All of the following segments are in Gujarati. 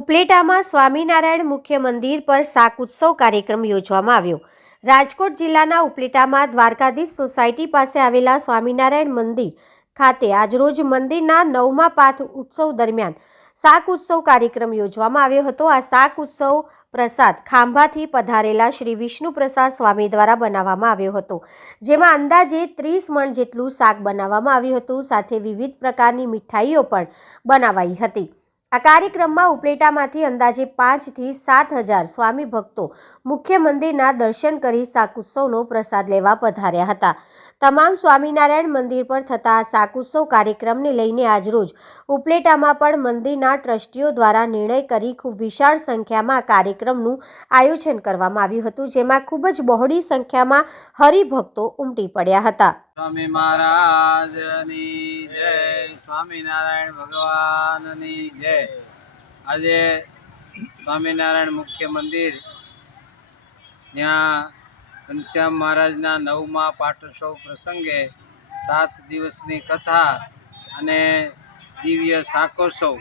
ઉપલેટામાં સ્વામિનારાયણ મુખ્ય મંદિર પર શાક ઉત્સવ કાર્યક્રમ યોજવામાં આવ્યો. રાજકોટ જિલ્લાના ઉપલેટામાં દ્વારકાધીશ સોસાયટી પાસે આવેલા સ્વામિનારાયણ મંદિર ખાતે આજરોજ મંદિરના નવમા પાઠ ઉત્સવ દરમિયાન શાક ઉત્સવ કાર્યક્રમ યોજવામાં આવ્યો હતો. આ શાક ઉત્સવ પ્રસાદ ખાંભાથી પધારેલા શ્રી વિષ્ણુ પ્રસાદ સ્વામી દ્વારા બનાવવામાં આવ્યો હતો. જેમાં અંદાજે ત્રીસ મણ જેટલું શાક બનાવવામાં આવ્યું હતું. સાથે વિવિધ પ્રકારની મીઠાઈઓ પણ બનાવાઈ હતી. આ કાર્યક્રમમાં ઉપલેટામાંથી અંદાજે પાંચથી સાત હજાર સ્વામી ભક્તો મુખ્ય મંદિરના દર્શન કરી સાકુત્સવનો પ્રસાદ લેવા પધાર્યા હતા. તમામ સ્વામિનારાયણ મંદિર પર થતા આ કાર્યક્રમને લઈને આજરોજ ઉપલેટામાં પણ મંદિરના ટ્રસ્ટીઓ દ્વારા નિર્ણય કરી ખૂબ વિશાળ સંખ્યામાં કાર્યક્રમનું આયોજન કરવામાં આવ્યું હતું, જેમાં ખૂબ જ બહોળી સંખ્યામાં હરિભક્તો ઉમટી પડ્યા હતા. સ્વામી મહારાજની જય, સ્વામિનારાયણ ભગવાનની જય. આજે સ્વામિનારાયણ મુખ્ય મંદિર, ત્યાં ઘનશ્યામ મહારાજના નવમા પાઠોત્સવ પ્રસંગે સાત દિવસની કથા અને દિવ્ય શાકોત્સવ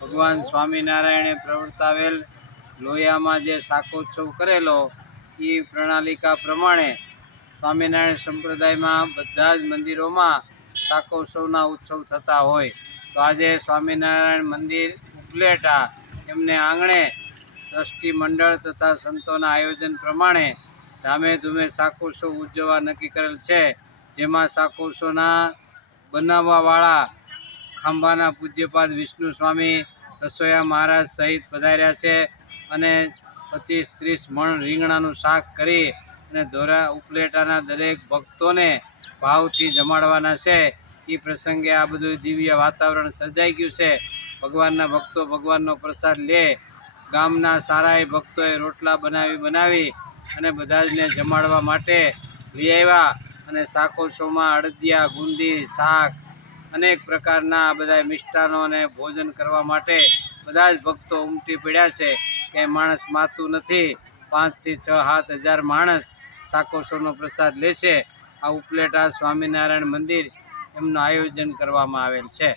ભગવાન સ્વામિનારાયણે પ્રવર્તાવેલ લોહિયામાં જે શાકોત્સવ કરેલો એ પ્રણાલિકા પ્રમાણે સ્વામિનારાયણ સંપ્રદાયમાં બધા જ મંદિરોમાં શાકોત્સવના ઉત્સવ થતા હોય. તો આજે સ્વામિનારાયણ મંદિર ઉપલેટા એમને આંગણે ટ્રસ્ટી મંડળ તથા સંતોના આયોજન પ્રમાણે ધામે ધૂમે શાકોત્સવ ઉજવવા નક્કી કરેલ છે. જેમાં શાકોત્સવના બનાવવાવાળા ખાંભાના પૂજ્યપાદ વિષ્ણુ સ્વામી રસોયા મહારાજ સહિત પધાર્યા છે અને પચીસ ત્રીસ મણ રીંગણાનું શાક કરી અને ધોરા ઉપલેટાના દરેક ભક્તોને ભાવથી જમાડવાના છે. એ પ્રસંગે આ બધું દિવ્ય વાતાવરણ સર્જાઈ ગયું છે. ભગવાનના ભક્તો ભગવાનનો પ્રસાદ લે. ગામના સારાય ભક્તોએ રોટલા બનાવી બનાવી અને બધા જને જમાડવા માટે લઈ આવ્યા અને શાકોત્સવમાં અડદિયા, ગુંદી, શાક અનેક પ્રકારના બધા મિષ્ટાનો અને ભોજન કરવા માટે બધા જ ભક્તો ઉમટી પડ્યા છે. કે માણસ માતું નથી. પાંચથી છ, સાત હજાર માણસ સાકોસોનો પ્રસાદ લેશે આ ઉપલેટા સ્વામિનારાયણ મંદિર એમનું આયોજન કરવામાં આવેલ છે.